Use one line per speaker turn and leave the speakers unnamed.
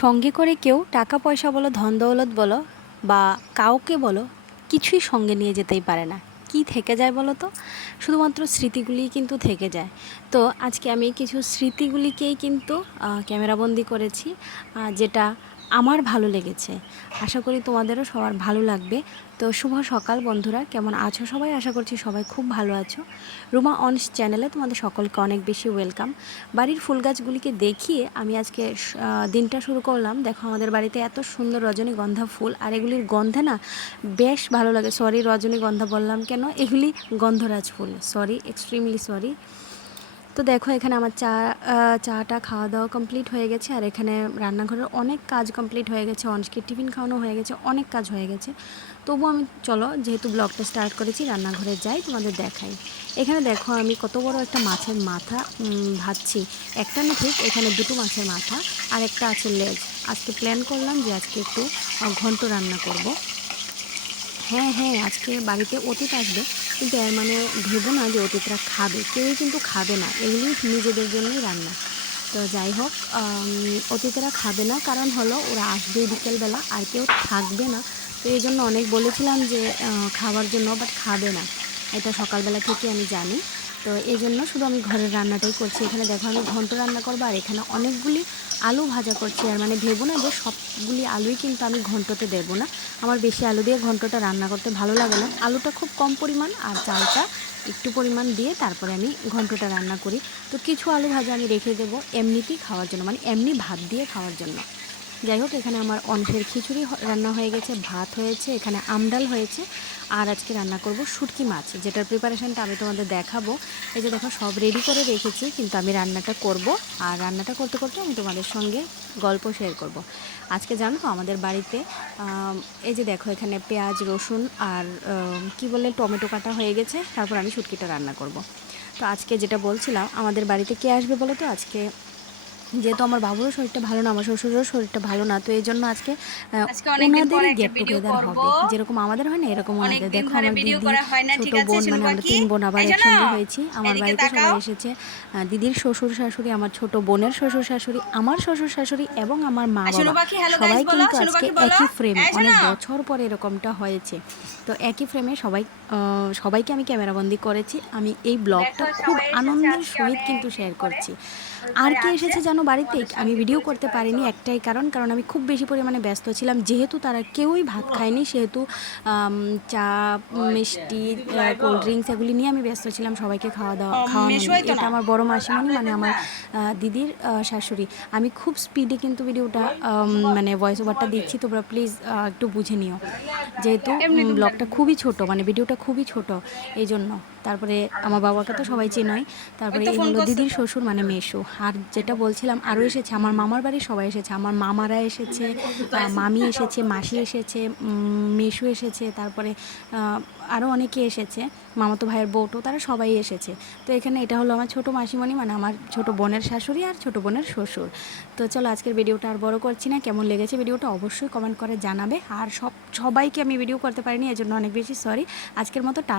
সঙ্গে করে কেউ টাকা পয়সা বলো ধন দৌলত বলো বা কাউকে বলো, কিছুই সঙ্গে নিয়ে যেতেই পারে না। কি থেকে যায় বলো তো? শুধুমাত্র স্মৃতিগুলি কিন্তু থেকে যায়। তো আজকে আমি কিছু স্মৃতিগুলিকেই কিন্তু ক্যামেরাবন্দি করেছি যেটা আমার ভালো লেগেছে। আশা করি তোমাদেরও সবার ভালো লাগবে। তো শুভ সকাল বন্ধুরা, কেমন আছো সবাই? আশা করছি সবাই খুব ভালো আছো। রুমা অনস চ্যানেলে তোমাদের সকলকে অনেক বেশি ওয়েলকাম। বাড়ির ফুল গাছগুলিকে দেখিয়ে আমি আজকে দিনটা শুরু করলাম। দেখো আমাদের বাড়িতে এত সুন্দর রজনীগন্ধা ফুল, আর এগুলির গন্ধে না বেশ ভালো লাগে। সরি রজনীগন্ধা বললাম কেন? এগুলি গন্ধরাজ ফুল। সরি এক্সট্রিমলি সরি তো দেখো এখানে আমার চা চাটা খাওয়া দাওয়া কমপ্লিট হয়ে গেছে আর এখানে রান্নাঘরের অনেক কাজ কমপ্লিট হয়ে গেছে। অনস্কির টিফিন খাওয়ানো হয়ে গেছে, অনেক কাজ হয়ে গেছে। তবু আমি, চলো যেহেতু ব্লগটা স্টার্ট করেছি, রান্নাঘরে যাই, তোমাদের দেখাই। এখানে দেখো আমি কত বড় একটা মাছের মাথা ভাজছি। একটা না ঠিক এখানে দুটো মাছের মাথা আর একটা আছে লেজ। আজকে প্ল্যান করলাম যে আজকে একটু ঘন্ট রান্না করব। হ্যাঁ হ্যাঁ আজকে বাড়িতে অতীত আসবে। কিন্তু এর মানে ভেবো না যে অতীতরা খাবে, কেউই কিন্তু খাবে না, এগুলি নিজেদের জন্যই রান্না। তো যাই হোক অতিথিরা খাবে না, কারণ হলো ওরা আসবে বিকেলবেলা আর কেউ থাকবে না। তো এই জন্য অনেক বলেছিলাম যে খাবার জন্য বাট খাবে না। এটা সকালবেলা থেকে আমি জানি। তো এই জন্য শুধু আমি ঘরের রান্নাটাই করছি। এখানে দেখো আমি ঘন্ট রান্না করব আর এখানে অনেকগুলি আলু ভাজা করছি, আর মানে ভেবো না যে সবগুলি আলুই কিন্তু আমি ঘন্টতে দেবো না। আমার বেশি আলু দিয়ে ঘন্টটা রান্না করতে ভালো লাগে না। আলুটা খুব কম পরিমাণ, আর চালটা একটু পরিমাণ দিয়ে তারপরে আমি ঘন্টটা রান্না করি। তো কিছু আলু ভাজা আমি রেখে দেবো এমনিতেই খাওয়ার জন্য মানে এমনি ভাত দিয়ে খাওয়ার জন্য। যাই হোক এখানে আমার অংশের খিচুড়ি রান্না হয়ে গেছে, ভাত হয়েছে, এখানে আমডাল হয়েছে, আর আজকে রান্না করব শুটকি মাছ। যেটার প্রিপারেশনটা আমি তোমাদের দেখাবো। এই যে দেখো, সব রেডি করে রেখেছি, কিন্তু আমি রান্নাটা করব, আর রান্নাটা করতে করতে আমি তোমাদের সঙ্গে গল্প শেয়ার করব। আজকে জানো, আমাদের বাড়িতে এই যে দেখো, এখানে পেঁয়াজ, রসুন, আর কি বলে, টমেটো কাটা হয়ে গেছে, তারপর আমি শুটকিটা রান্না করব। তো আজকে যেটা বলছিলাম, আমাদের বাড়িতে কে আসবে বলো তো? আজকে যেহেতু আমার বাবুরও শরীরটা ভালো না আমার শ্বশুরেরও শরীরটা ভালো না তো এই জন্য আজকে ওনাদেরই গেট টুগেদার হবে। যেরকম আমাদের হয় না এরকম ওনাদের দেখো আমার দিদি ছোট বোন মানে আমরা তিন বোন আবার একসঙ্গে হয়েছি আমার বাড়িতে সবাই এসেছে। দিদির শ্বশুর শাশুড়ি আমার ছোট বোনের শ্বশুর শাশুড়ি আমার শ্বশুর শাশুড়ি এবং আমার মা বাবা। সবাই কিন্তু আজকে একই ফ্রেমে অনেক বছর পরে এরকমটা হয়েছে। তো একই ফ্রেমে সবাই সবাইকে আমি ক্যামেরাবন্দি করেছি। আমি এই ব্লগটা খুব আনন্দের সহিত কিন্তু শেয়ার করছি। আর কি এসেছে জানো বাড়িতে? আমি ভিডিও করতে পারিনি একটাই কারণ কারণ আমি খুব বেশি পরিমাণে ব্যস্ত ছিলাম। যেহেতু তারা কেউই ভাত খায়নি সেহেতু চা মিষ্টি কোল্ড ড্রিঙ্কস এগুলি নিয়ে আমি ব্যস্ত ছিলাম সবাইকে খাওয়া দাওয়া খাওয়ানো এটা আমার বড় মাসিমণি মানে আমার দিদির শাশুড়ি। আমি খুব স্পিডে কিন্তু ভিডিওটা মানে ভয়েস ওভারটা দিচ্ছি তোমরা প্লিজ একটু বুঝে নিও। যেহেতু ব্লগটা খুবই ছোট মানে ভিডিওটা খুবই ছোট এই জন্য তারপরে আমার বাবাকে তো সবাই চেনই। তারপরে দিদির শ্বশুর মানে মেশো। আর যেটা বলছিলাম, আরও এসেছে, আমার মামার বাড়ি সবাই এসেছে, আমার মামারা এসেছে মামি এসেছে, মাসি এসেছে মেশু এসেছে, তারপরে আরও অনেকে এসেছে, মামাতো ভাইয়ের বউটো, তারা সবাই এসেছে। তো এখানে এটা হলো আমার ছোটো মাসিমণি মানে আমার ছোট বোনের শাশুড়ি আর ছোট বোনের শ্বশুর। তো চলো আজকের ভিডিওটা আর বড় করছি না, কেমন লেগেছে ভিডিওটা অবশ্যই কমেন্ট করে জানাবে। আর সব, সবাইকে আমি ভিডিও করতে পারিনি, এজন্য অনেক বেশি সরি আজকের মতো টা